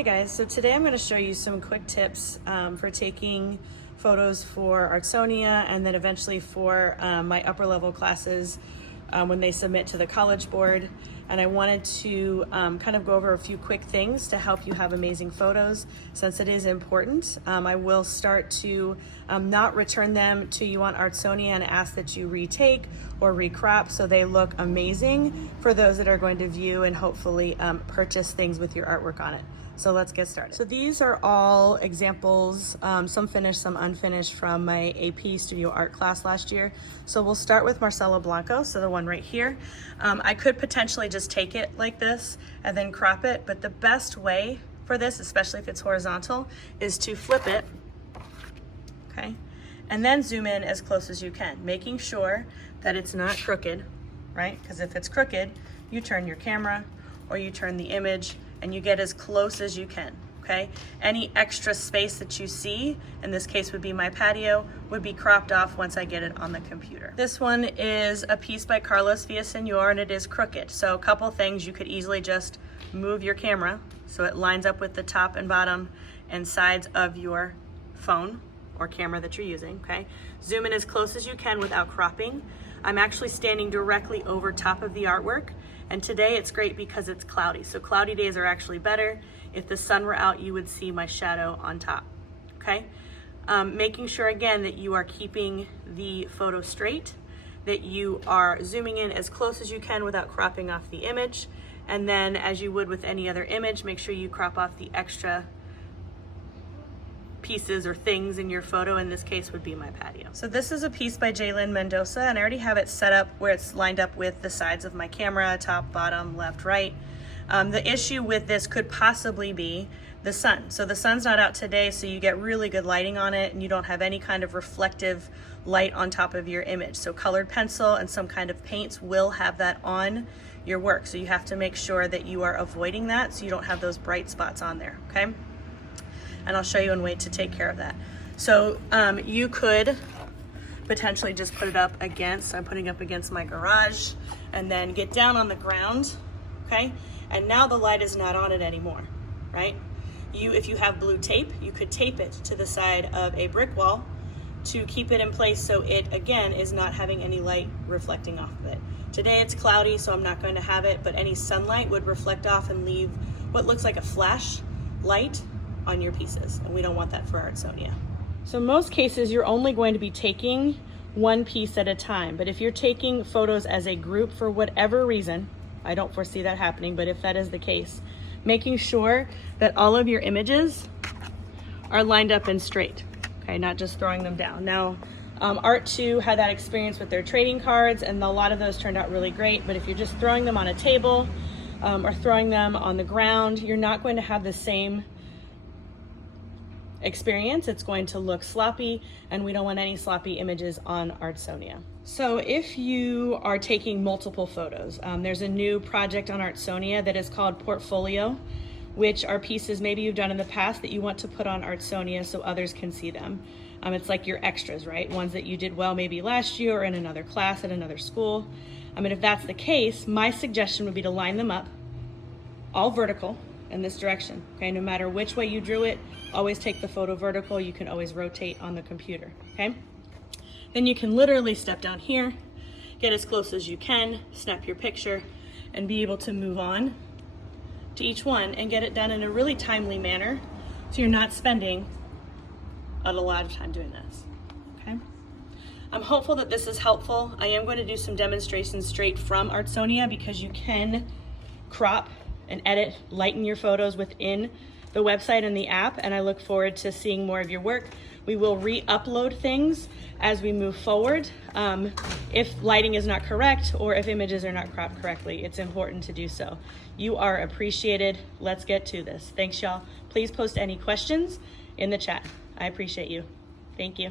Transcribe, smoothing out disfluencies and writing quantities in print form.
Hey guys, so today I'm going to show you some quick tips for taking photos for Artsonia and then eventually for my upper level classes when they submit to the College Board. And I wanted to kind of go over a few quick things to help you have amazing photos since it is important. I will start to not return them to you on Artsonia and ask that you retake or recrop so they look amazing for those that are going to view and hopefully purchase things with your artwork on it. So let's get started. So these are all examples, some finished, some unfinished from my AP Studio Art class last year. So we'll start with Marcelo Blanco, so the one right here. I could potentially just take it like this and then crop it, but the best way for this, especially if it's horizontal, is to flip it, okay? And then zoom in as close as you can, making sure that it's not crooked, right? Because if it's crooked, you turn your camera or you turn the image and you get as close as you can, okay? Any extra space that you see, in this case would be my patio, would be cropped off once I get it on the computer. This one is a piece by Carlos Villaseñor and it is crooked. So a couple things, you could easily just move your camera so it lines up with the top and bottom and sides of your phone or camera that you're using, okay? Zoom in as close as you can without cropping. I'm actually standing directly over top of the artwork, and today it's great because it's cloudy. So cloudy days are actually better. If the sun were out, you would see my shadow on top, okay? Making sure again that you are keeping the photo straight, that you are zooming in as close as you can without cropping off the image. And then as you would with any other image, make sure you crop off the extra pieces or things in your photo. In this case would be my patio. So this is a piece by Jalen Mendoza and I already have it set up where it's lined up with the sides of my camera, top, bottom, left, right. The issue with this could possibly be the sun. So the sun's not out today, so you get really good lighting on it and you don't have any kind of reflective light on top of your image. So colored pencil and some kind of paints will have that on your work. So you have to make sure that you are avoiding that so you don't have those bright spots on there, okay? And I'll show you a way to take care of that. So you could potentially just put it up against, I'm putting up against my garage, and then get down on the ground, okay? And now the light is not on it anymore, right? If you have blue tape, you could tape it to the side of a brick wall to keep it in place so it, again, is not having any light reflecting off of it. Today it's cloudy, so I'm not going to have it, but any sunlight would reflect off and leave what looks like a flash light on your pieces, and we don't want that for Artsonia. So in most cases, you're only going to be taking one piece at a time, but if you're taking photos as a group for whatever reason, I don't foresee that happening, but if that is the case, making sure that all of your images are lined up and straight, okay, not just throwing them down. Now, Art2 had that experience with their trading cards, and a lot of those turned out really great, but if you're just throwing them on a table or throwing them on the ground, you're not going to have the same experience. It's going to look sloppy, and we don't want any sloppy images on Artsonia. So if you are taking multiple photos, there's a new project on Artsonia that is called Portfolio, which are pieces maybe you've done in the past that you want to put on Artsonia so others can see them. It's like your extras, right? Ones that you did well maybe last year or in another class at another school. And if that's the case, my suggestion would be to line them up all vertical in this direction, okay? No matter which way you drew it, always take the photo vertical. You can always rotate on the computer, okay? Then you can literally step down here, get as close as you can, snap your picture, and be able to move on to each one and get it done in a really timely manner so you're not spending a lot of time doing this, okay? I'm hopeful that this is helpful. I am going to do some demonstrations straight from Artsonia because you can crop and edit, lighten your photos within the website and the app, and I look forward to seeing more of your work. We will re-upload things as we move forward. If lighting is not correct or if images are not cropped correctly, it's important to do so. You are appreciated. Let's get to this. Thanks, y'all. Please post any questions in the chat. I appreciate you. Thank you.